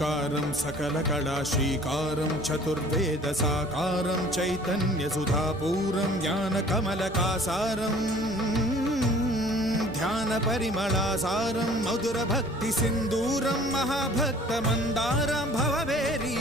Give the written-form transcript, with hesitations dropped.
ఓంకారం సకలకళా శ్రీకారం చతుర్వేదసాకారం చైతన్యసుధాపూరం జ్ఞానకమలకాసారం ధ్యాన పరిమళాసారం మధుర భక్తి సింధూరం మహాభక్త మందారం భవభేరీ